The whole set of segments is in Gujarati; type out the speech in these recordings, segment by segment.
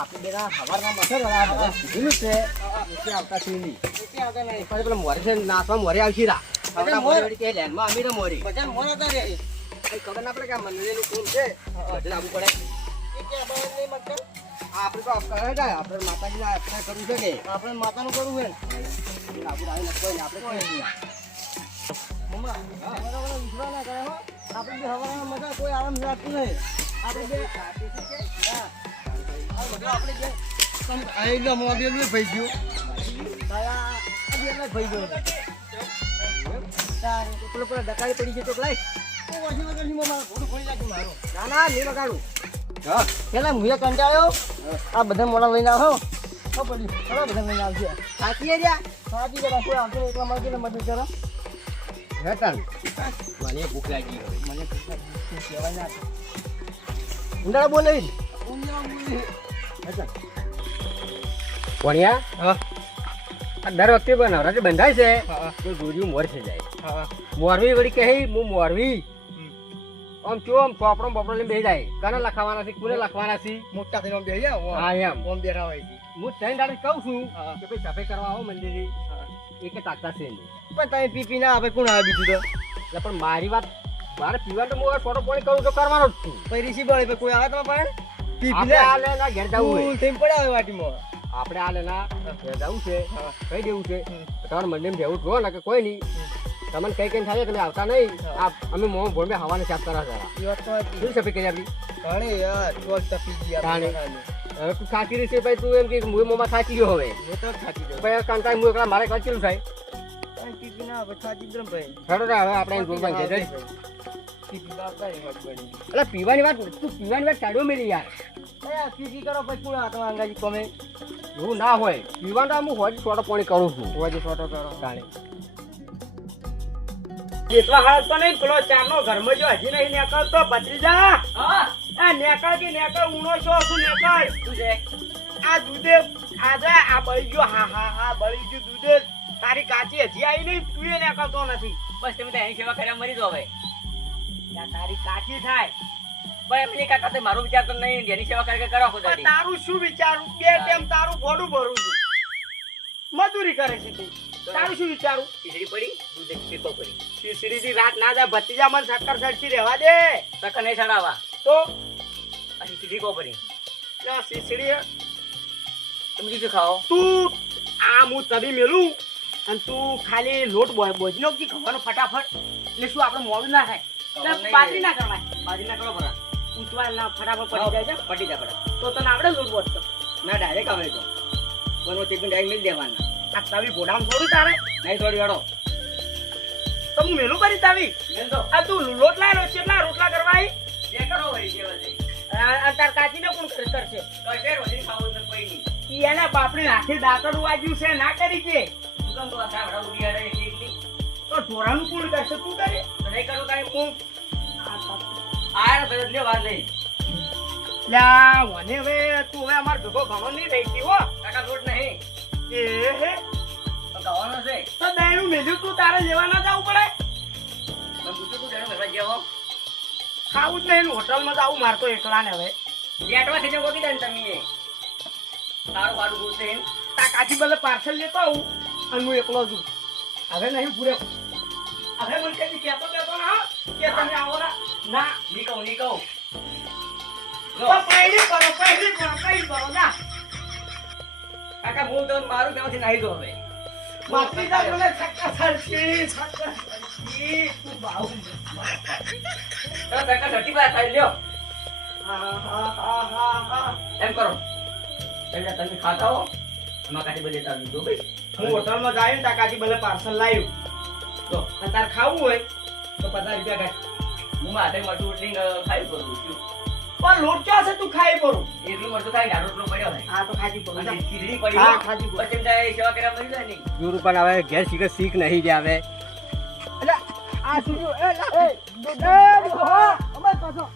આપણે બેના હવારના મસર વાળા બધા કીધેલું છે એટલે આવતા નહીં. પછી પેલા મોરે છે ને મોરે આવશી રા. હવડા મોરે વળી કે લેનમાં અમીરે મોરી. કઈ ખબર ના પડે કે આ કોણ છે. બધે આવવું પડે. આપણે તો કરે છે, આપણે માતાજીને આપણે કરવું છે કે? આપણે માતાનું કરવું છે કોઈ નહીં, આપણે કોઈ મમ્મા બરાબર વિશ્વાસ ના કરે આપણે હવાના મજા કોઈ આરામ રાખતું નહીં આપણે બે હા. છે આપણે ડકાઈ પડી ગયો તો ના, ના, નહીં બગાડું. પેલા હું કંટાળ્યો આ બધા મોડા લઈને આવો બધા લઈને આવશે સાચી રહ્યા. સાચી જરા કોઈ આવતો એકલા મળશે મદદ કરો હેતન. મને ભૂખ બોલે ભણ્યા હા. દર વખતે પણ નવરાત્રી બંધાય છે. તો ગોળીઓ મોર થઈ જાય. મોરવી વળી કહે હું મોરવી. આમ ચો આમ ચોપડો બપડો લઈને બેસી જાય. કને લખાવાના છે કોને લખવાના છે? મોટા થઈને બેસી જાઓ. હા એમ. ઓમ બેઠા હોય. હું તને દાડે કહું છું. કે ભાઈ સફાઈ કરવા આવો મંદિરની એકે તાકતા છે પણ તમે પી પી ના આવે કોણ આવે બીજું તો? એટલે પણ મારી વાત મારે પીવાનું તો હું સોટો પાણી કરું તો કરવાનો જ છું. પછી રીસી બળે કોઈ આવે તમારે પાસે? આપણે લે આ લે ઘેર જવું વાટીમાં. આપણે આ ઘેર જવું છે. હા. કઈ દેવું છે. ત્રણ મંદિર જવું જો ને કે કોઈ નહીં. તમને કઈ કઈ થાય તમે આવતા નહીં. અમે મો ભોળમે હવાને સાફ કરા જરા એ વાત તો શું સફાઈ કરી આપી ઘણી યાર ચોલ તપી ગયા આપણે હવે તું ખાતી રહી છે ભાઈ તું એમ કે મુએ મોમાં સાચી ગયો હવે. હું તો થાકી ગયો. ભાઈ કાંતા મુએ એકલા મારે ખાતી થાય? ના હવે ખાતી ભાઈ. ખરો હવે આપણે છે જઈ. એટલે પીવાની વાત તું પીવાની વાત ચાલ્યો મેલી યાર. અરે પી પી કરો પછી પૂરા આ તમારા અંગાજી તમે એવું ના હોય. પીવાનું હું હોય છોટો પાણી કરું છું. હોય છોટો કરો. કાલે એટલા હાલ તો નહીં પેલો ચારનો ઘરમાં જો હજી નહીં નીકળતો જા હા. નેકળ કે નેકળ ઊણો છો શું નેકળ? આ દૂધે આજે આ બળી ગયો હા હા હા બળી ગયું દૂધે. તારી કાચી હજી આવી નહીં તું એ નેકળતો નથી. બસ તમે તો અહીં સેવા કર્યા મરી દો હવે. ત્યાં તારી કાચી થાય. પણ એમ નહીં કાકા તો મારો વિચાર તો નહીં એની સેવા કરી કરો ખુદ તારું શું વિચારું? બે ટાઈમ તારું ભોડું ભરું છું. મજૂરી કરે છે તું. તારું શું વિચારું? ખીચડી પડી? દૂધ પીકો પડી. ખીચડીથી રાત ના જાય ભત્રીજા મને શક્કર સરખી રહેવા દે. શક્કર નહીં ચડાવવા તો? ખીચડી કો પડી? ખીચડી તમે કીધું ખાઓ? તું આ હું તબી મેલું અને તું ખાલી લોટ બોજનો ખવાનું ફટાફટ. એટલે શું આપણે મોડું ના થાય? ના કરવાય ના કરો ઊંચવા ના પડી જાય છે. તો તને આવડે લોટ બોજતો ના ડાયરેક્ટ આવે તો. પણ તે પણ મિલ દેવાના. આ તવી ઘોડામાં થોડું તારે. નહીં થોડી વાળો તો હું મેલું કરી તવી? આ તું લોટ લાયેલો છે રોટલા કરવા? જે કરો તાર કાચીને કોણ કરશે છે? ફેર વધી ખાવું કોઈ નહીં. ઈ બાપડી નાખી દાંતર વાગ્યું છે ના કરી છે તું કેમ તો આ ઉડી આડે એટલી એટલી તો ઢોરાનું કોણ કરશે તું કરે તો નહીં કરું કાંઈ હું? આ તાર- આ બદલ વાત લઈ. લ્યા, મને હવે તું હવે અમાર ભેગો ઘણો નહીં રહેતી હો. કાકા લોટ નહીં. એ હે. તો ખાવાનો છે. તો દહીંનું મેલ્યું તું તારે લેવા ના જવું પડે? મેં પૂછ્યું તું તેનો કરવા જેવો ખાવું જ નહીં હોટલમાં આવું મારતો એકલા ને હવે. લેટવા થઈ જાવ કોકી દે તમે સારું બોલશે એમ. તાકાથી બદલે પાર્સલ લેતો આવું અને હું એકલો છું. હવે નહીં પૂરે હવે મને કઈ કહેતો કહેતો ના કે તમે આવો ના ના ની કહું ની કહું તો પહેલી કરો પહેલી કરો કઈ કરો ના. કાકા હું તો મારું ત્યાંથી નાહી દો હવે. માફી જા મને છક્કા સરસી છક્કા સરસી તું બાઉ તો કાકા સટી પાસે ખાઈ લ્યો. હા હા હા હા હા. એમ કરો. એટલે તમે ખાતા હો. એમાં કાઢી બધી તાર દીધો ભાઈ. હું હોટલમાં જાય ને તાકાથી બદલે પાર્સલ લાવ્યું તો અને તાર ખાવું હોય તો પચાસ રૂપિયા કાઢ હું માથે મરચું ઉટલી ખાઈ કરું છું પણ લોટ ક્યાં છે તું ખાઈ પડું એટલું મરચું ખાઈ ડાળો રોટલો પડ્યો હોય હા તો ખાજી પડું ખીચડી પડી હા. ખાધી પડી. પછી એમ સેવા કર્યા મળી જાય નહીં ગુરુ પણ હવે ઘેર શીખે શીખ નહીં જ આવે એટલે આ સુજો? એ લા, એ, એ, ડોહો, અમે પાછો.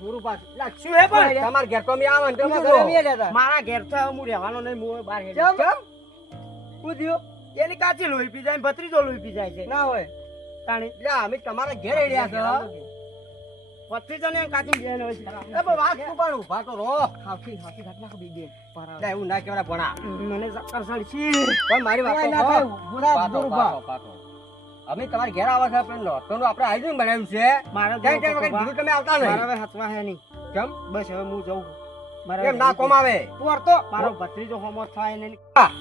ગુરુ પાસ લા, શું હે પણ? તમારા ઘેર તો અમે આવે તમે તમે ઘરે અમે રહેતા. મારા ઘેર તો હું રહેવાનો નહીં હું બહાર. કેમ? થયું? એની કાચી લોહી પી જાય ને ભત્રીજો લોહી પી જાય છે. ના હોય. તાણી. એટલે અમે તમારા ઘેર રહ્યા છો? ભત્રીજાને કાચી બેન હોય છે. એ વાત પણ તો રહો હાથી હાથી ઘાટ નાખો બીજે લે, એવું ના કહેવાય ભણા મને. પણ મારી વાત ના થાય બુરા. અમે તમારા ઘેર આવા છે પણ નોરતોનું આપણે આયોજન બનાવ્યું છે. મારે ત્યાં ત્યાં વખત તમે આવતા મારે હવે હસવા હે નહીં. કેમ? બસ હવે હું જઉં. મારે કેમ ના કોમ આવે તું અડતો મારો ભત્રીજો હોમો થાય ને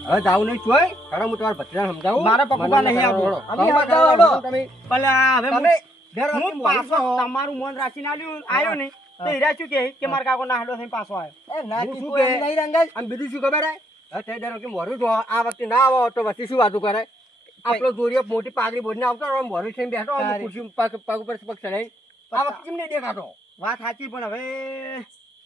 હવે જાવું નહીં ચોય હેડો હું તમારા સમજાવું? મારે પપ્પા નહીં હેડો, અમે હેડો, હેડો. ભલે હવે હું- પાછો મન રાખીને આલ્યું આવ્યો ને તો હીરા શું કે મારા કાકો નાહડો થઈને પાછો આવ્યો. એ ના શું કે? નહીં રંગાઈ આમ બીજું શું ખબર હે? તે ડાયરો કે મોરું છો આ વખતે ના આવો તો વચ્ચે શું વાતો કરે? આપણો જોડીએ મોટી પાઘડી બોડીને આવતો આમ મોરું થઈને બેઠો આમ. ખુરશી પગ ઉપર પગ ચડાઈ આ વખતે કેમ નહીં દેખાતો? વાત સાચી પણ હવે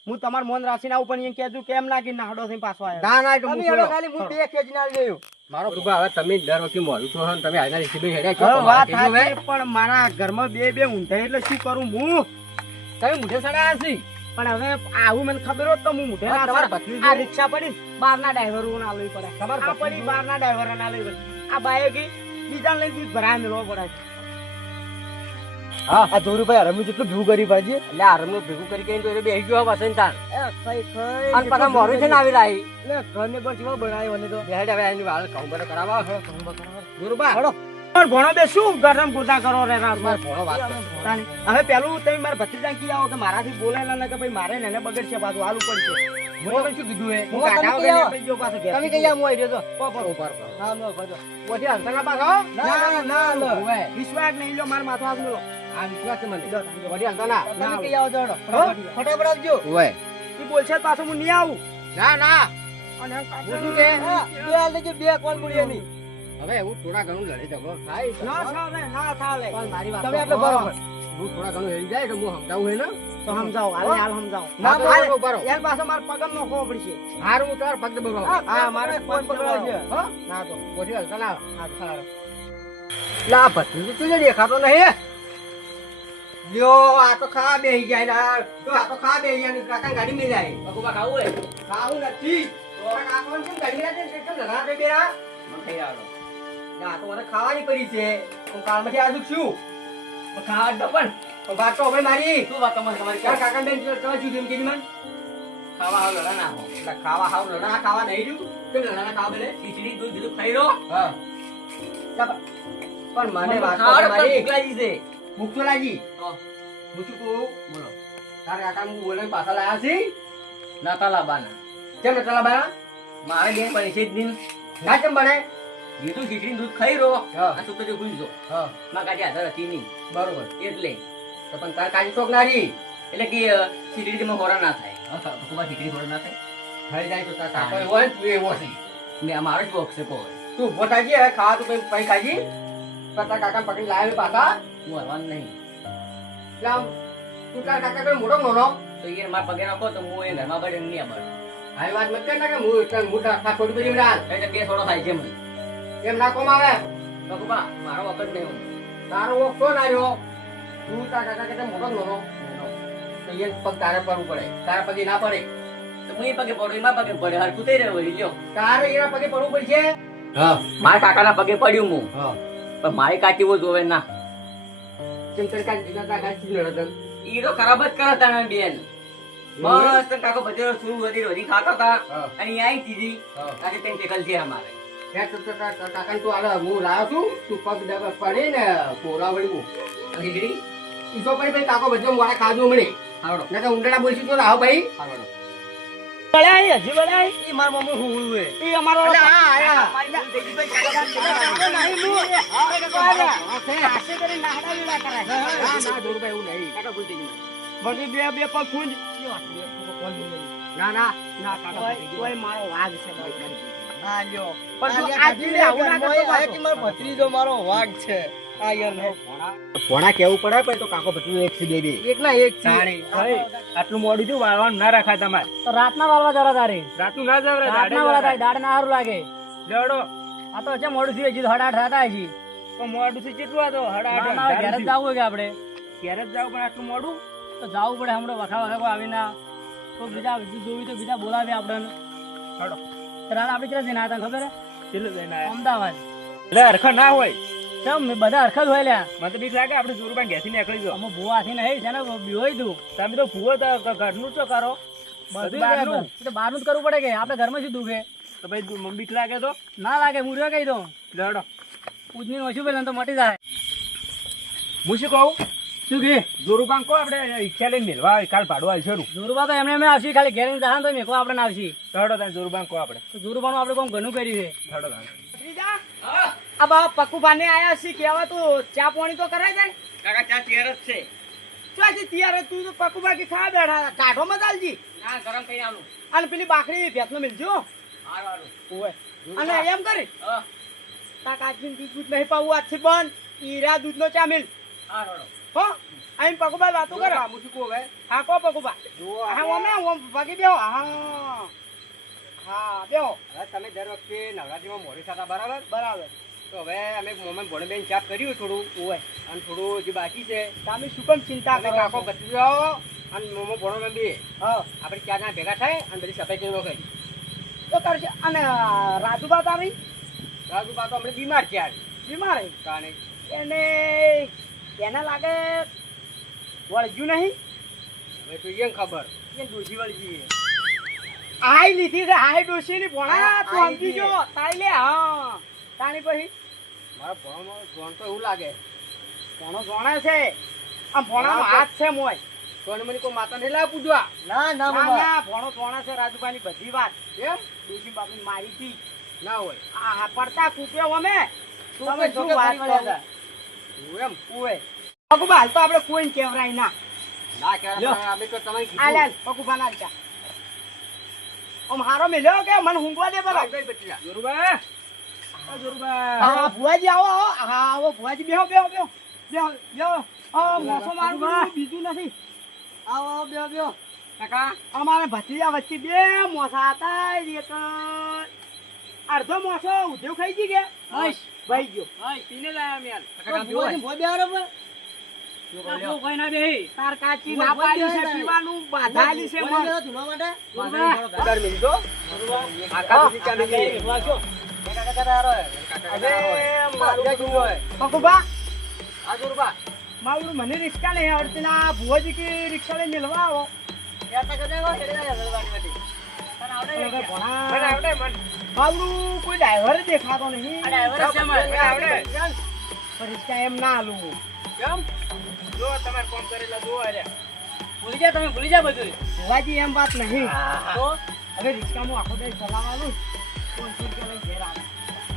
હું તમાર મન રાખીને ના ઉપર એમ કેમ ના કે નાડો થઈને પાછો આવ્યો. ના ના એ તો અમે મૂકી હેડો દો. ખાલી હું બે કેજ ના લેયો મારો કૃપા હવે તમે દર વખતે મોરું તો હન તમે આજના રિસીવે હેડ્યા છો વાત સાચી પણ મારા ઘરમાં બે બે ઊંધા એટલે શું કરું હું? તમે મુઠે સડા આસી પણ હવે આવું મને ખબર હોત તો હું મુઠે ના. આ રિક્ષા પડી બહારના ડ્રાઈવરો ના લઈ પડે. તમારા આ પડી બહારના ડ્રાઈવરો ના લઈ પડે. આ બાઈક બીજા લઈને દૂધ ભરાય મેળવો પડે હા આ ધોરુભાઈ રમી જેટલું ભેગું કરી પાછી એટલે આરમનું ભેગું કરી કરીને તો એ બેસી ગયો વસંત તાર. એ ખાઈ ખાઈ અને પાછા મોરું છે ને આવી રહી એટલે ઘરને પણ કેવા બનાવ્યો અને તો. બેહેડ હવે એની વાળ કહું બધો કરાવો ગુરુબા હેડો. પણ ભણો બે શું ગરમ ગોતા કરો રે રાત મારે ભણો વાત હવે પેલું તમે મારા ભત્રીજા કી આવો કે મારાથી બોલાયેલા ને કે ભાઈ મારે ને એને બગડશે પાછું હાલું પડશે મને પણ શું કીધું એ? હું કાકા વગર આવો? પાછો ઘેર. તમે કઈ આમ હોય રહ્યો તો ઉપર ઉપર ઉપર. હા નો ભાજો. પછી હલતા પાછો? ના ના ના વિશ્વાસ નહીં લો મારા માથા હાથ આ વિશ્વાસ છે મને? વળી હલતા ના. તમે કઈ આવો હો? ફટાફટ આવજો. ઓવે. ઈ બોલશે તો પાછો હું નહીં આવું. ના ના. અને હું કે બે હાલ દેજો બે કોણ બોલીએ હવે હું થોડા ઘણું લડે ઝઘડો થાય ના ચાલે ના ચાલે પણ મારી વાત તમે તો બરોબર. હું થોડા ઘણું હેરી જાય તો હું સમજાવું હે ને? તો સમજાવો હાલ હાલ સમજાવો. ના, ના બરોબર, બરોબર. યાર પાછો માર પગમ નો ખો પડશે. હારું હું તાર પગ દબાવો. હા મારે ફોન પકડવા. છે હો? ના તો. પછી હલતા ના હા સારું લા આ તું જે દેખાતો નહીં લ્યો આ તો ખા બેહી જાય ને તો આ તો ખા બેહી જાય કાકા ગાડી મેં જાય પકુબા ખાવું હે ખાવું નથી. તો કાકાને કેમ ગાડી છે? કેમ લડા બે બેરા? મને ખાઈ આવડો. ના, તો મને ખાવાની પડી છે. હું કાલમાંથી આજુ છું. ખાવા દો પણ. તો વાત તો હવે મારી. શું વાત તમારી તમારી કાકા બેન તમે શું કેમ કીધી મને. ખાવા આવ લડા ના હો. એટલે ખાવા હાવ લડા ખાવા નહીં રહ્યું. કેમ લડા ખાવા બેલે ખીચડી દૂધ બીજું ખાઈ રો હા. પણ મને વાત તો મારી. ભૂખ લાગી છે મૂકજો લાજી હા. શું કહું બોલો. તારા કાકા હું બોલે પાછા લાયા છે? નાતા લાબાના કેમ નતા લાવ્યા? મારે બેન પડી છે જ દિન ના કેમ બને બીજું ખીચડી દૂધ ખાઈ રહો હા. આ સુપર ભૂલ જો હા. માં કાઢી આધાર હતી નહીં. બરોબર. એટલે. તો પણ તાર કાજી શોખ નારી એટલે કે ખીચડી માં હોરા ના થાય. પકુબા ખીચડી હોરા ના થાય. થઈ જાય તો તાર કાકો એવો તું એવો છે. મેં આ મારો જ બોક્સ છે તું ઊભો થાજી હવે ખાવા તું કઈ તો તાર કાકા પકડી લાવ્યો પાછા. હું હરવાનું નહીં. એટલે આમ તું તાર કાકા કઈ મોટો મોનો તો એ મારા પગે નાખો તો હું એ ઘરમાં પડે નહીં આ પડે વાત મત કર ને કે હું ખોટી બધી રાલ એટલે બે થોડો થાય છે મને એમ ના કોમ આવે. પકુબા મારો વખત નહીં હું તારો ઓછો ના રહ્યો તું તાર કાકા કરતા મોટો મોનો તો એ પગ તારે પડવું પડે. તારા પગે ના પડે. તો હું એ પગે પડું એ મારા પગે પડે. હરખું થઈ રહ્યો વળી લ્યો. તારે એના પગે પડવું પડશે? હા. મારા કાકાના પગે પડ્યું હું. હા. પણ મારી કાચીવો જોવે ના. કાકી લડત ઈ તો ખરાબ જ કરે તને બેન. મસ્ત કાકો બધે શું વધી ખાતા હતા. હા. અને આઈ દીધી હા. તેમ ટેકલ છે અમારે. ત્યાં તો હું લાવ્યો છું. તું પગ દબ પડી ને કોરા વળી ખીચડી ઈસો પડી ભાઈ કાકો મોડા આવડો ના તો ઊંડડા બોલશી તો આવો ભાઈ. આવડો બળાય હજી બળાય ઈ માર મમ્મી હું હું ઈ અમારો આ આ. આયા. ના ના જોરુભાઈ એવું નહીં બધી બે બે પગ ખુંજ. ના ના. ના કાકા કોઈ મારો વાઘ છે ભાઈ. હા લ્યો. પણ આજી આવું ના કરતો મારો ભત્રીજો મારો વાઘ છે. નો ભોણા કેવું પડે પણ તો કાકો ભટલું એક છે બે એક ના એક છે. આટલું મોડું થયું વાળવાનું ના રાખાય તમારે. તો રાતના વાળવા જરા તારે. રાતું ના જાવ રાતના વાળવા વાળા તારે દાડ ના સારું લાગે. લેવડો આ તો છે મોડું થયું હજી તો હડા થતા હજી પણ મોડું થી કેટલું હતો હડા ના, આઠ ના, ઘેર જ હોય કે આપણે. ઘેર જ જવું પણ આટલું મોડું? તો જવું પડે હમણાં વખા વખા આવી ના તો બીજા જોયું તો બીજા બોલાવે આપણને. હડો. રાત આપણે કેટલા જઈને હતા ખબર કેટલું અમદાવાદ. એટલે હરખા ના હોય. ચમ બધા હરખા જ હોય લ્યા. મને તો બીક લાગે આપણે જોરુબાન ઘેરથી નીકળી જો અમે ભૂવાથી નહીં છે ને બીવાઈ તું તમે તો ભૂવો તો ઘરનું શું કરો. બધું તો બહારનું. જ કરવું પડે કે? આપણે ઘરમાં શું દુખે? તો ભાઈ તું- બીક લાગે તો. ના લાગે હું રહ્યો કહી દઉં લડો પૂજની ઓછું પેલા તો મટી જાય. હું શું કહું? શું કે? જોરુબાન કો આપણે ઈચ્છા લઈને મેળવા આવે, કાલ ભાડું આવશે જોરુબા તો એમને એમને આવશે ખાલી ઘેર જહાન તો મેકો આપણે આવશે લડો ત્યાં જોરુબાન કો આપણે. તો જોરુબાનું આપણે કોમ ઘણું કર્યું છે. લડો તાણ. આ બા પકુભાને આયા છે કેવા તો ચા પાણી તો કરાય જાય કાકા ચા તૈયાર જ છે ચોથી તૈયાર તું તો પકુબા કે ખા બેઠા કાઢો મદાલજી ના ગરમ થઈ આલું અને પેલી બાકડી ભેતનો મિલજો હારું હારું ઓય અને એમ કરી હા કાચીન દૂધ દૂધ નહીં પાવું આજથી બંધ ઈરા દૂધનો ચા મિલ હા હો આઈન પકુબા વાતો કરો હું શું કો હવે હા કો પકુબા હા ઓમે ઓમ ભાગી બેહો હા હા બેહો હવે તમે દર વખતે નવરાત્રીમાં મોડી થતા બરાબર બરાબર તો હવે અમે મોમાં ભણે બેન ચાપ કર્યું થોડું ઓય અને થોડું જે બાકી છે. તમે શું કેમ ચિંતા કરો કાકો બચી જાઓ અને મોમો ભણો બી. હા. આપણે ચાર જણા ભેગા થાય અને બધી સફાઈ કરી કરી તો કરશે અને રાજુબા તારી રાજુ બા તો હમણાં બીમાર છે બીમાર. કારણે. એને એને લાગે? વળગ્યું નહીં? હવે તો એમ ખબર. એ દોષી વળગી આઈ લીધી છે આઈ ડોસી ની ભણા તું સમજી જો તાઈ લે હા. તાણી પછી મારા તો એવું લાગે. ભણો ભણે છે. આમ ભણાનો હાથ છે મોય. તો એને મને કોઈ માતા નહીં લાવે પૂજવા? ના ના ના ભણો ભણે છે રાજુભાઈ બધી વાત. એમ? ડોસી બાપની મારી હતી ના હોય. આ પડતા કૂપ્યો અમે. તમે શું વાત કરો? એમ ઓય પગુબા હાલ તો આપણે કોઈને કહેવરાય ના. ના કહેવાય લ્યો. પણ તો તમે આ લે પગુબા ના ચા હારો મેલ્યો કે? મને હુંગવા દે જોરુબા હા ભુવાજી આવો હા આવો ભુવાજી બેહો બેહો બેહો બેહો બેહો આ મોસો મારું બીજું નથી આવો બેહો બેહો કાકા અમારે ભત્રીજા વચ્ચે બે મોસા હતા એક અડધો મોસો ઉધેવ ખાઈ ગઈ કે બસ ભાઈ ગયો પીને લાયા મેલ ભૂવાજી આપણું કોઈ ના બેહી તાર કાચી ના પાડી છે પીવાનું બાધાલી છે મન પગાર મિલજો મારું હોય પકુબા મારું મને રિક્ષા નહીં આવડતી ના ભુવાજી કે રિક્ષા લઈને આવો મને મારું કોઈ ડ્રાઈવર દેખાતો નહીં. રિક્ષા એમ ના આલું કેમ જો તમારે કોમ કરેલા જો ભૂલી જા તમે ભૂલી જા બધું ભુવાજી એમ વાત નહીં તો હવે રિક્ષામાં આખો day ચલાવવાનું.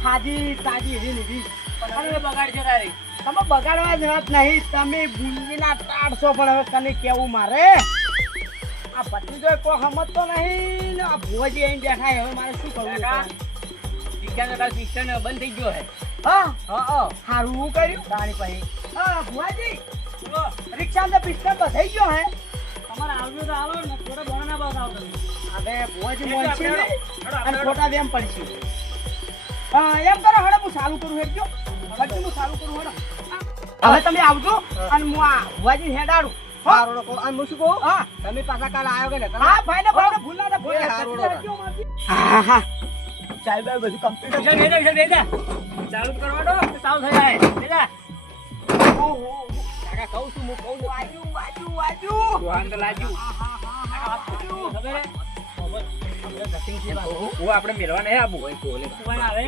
હાજી તાજી એવી લીધી. પણ હવે બગાડ છે તારી. તમે બગાડવા જ નહીં તમે બુંદીના તાડશો પણ હવે તને કેવું મારે? આ ભત્રીજો કોઈ સમજતો નહીં. ને આ ભુવાજી અહીં બેઠા હવે મારે શું કરવું. શિક્ષણ કાલ શિક્ષણ બંધ થઈ ગયો હે. હા? હા સારું હું કર્યું? તારી પછી. હા ભુવાજી રિક્ષા તો પિસ્તા બધાઈ ગયો હે. તમારે આવ્યો તો આવો ને થોડા બોણા ના? બતાવો તમે ભુવાજી અને. ખોટા વેમ પડશે. હા એમ કરો હવે હું ચાલુ કરું હેડજો હવે હું ચાલુ કરું હેડો. હવે તમે આવજો અને હું આ વાજી હેડાડું. તમે પાછા કાલ આવ્યો કે ને હા ભાઈ ને ભાઈ ભૂલ ના ભૂલ. હા હા ચાલ ભાઈ બધું કમ્પ્લીટ ચાલ બેજા બેજા બેજા ચાલુ જ કરવાનો ચાલુ થઈ જાય. બેજા ઓહો કાકા કહું છું હું કહું છું. વાજુ દોહાન તો લાગ્યું. હા હે હું? આપણે મેળવા નહીં આવું કોણ આવે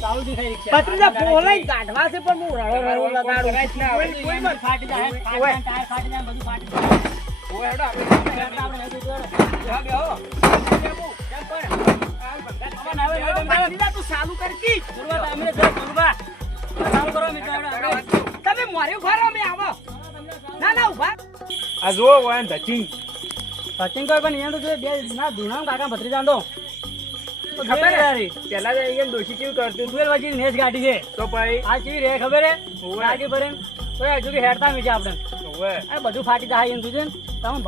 ચાલુ દેખાય રિક્ષા પત્રીજા બોલાઈ કાઢવા છે પણ હું રડો રડો લગાડું કરાય જ ના આવે. કોઈ- કોઈ મત. ફાટી જાય ટાયર ફાટી જાય બધું ફાટી જાય ઓય હેડો આપણે આપણે હેડું જોડે. હા બેહો કેમ પણ? અમારે હવે હવે તમે પત્રીજા તું ચાલુ કરજી ગુરુવા ટાઈમે જો ગુરુવા ચાલુ કરો મિત્રો હેડો, હેડો. તમે મોરે ઊભા રહો મેં આવો ના ના ઊભા આ જો વાયન ધચિંગ સચિન કોઈ પણ તો જોઈએ બે ના ધૂણા કાકા ભત્રીજા તો ખબર હે? પેલા તો ડોશી કેવું કરતું ટુવેલ વચ્ચે નેસ ગાડી છે. તો ભાઈ આ ચીવી રે ખબર હે ભરે તો હજુ કે હેડતા મીચે આપણે. આ બધું ફાટી જાય એમ તું છે તમે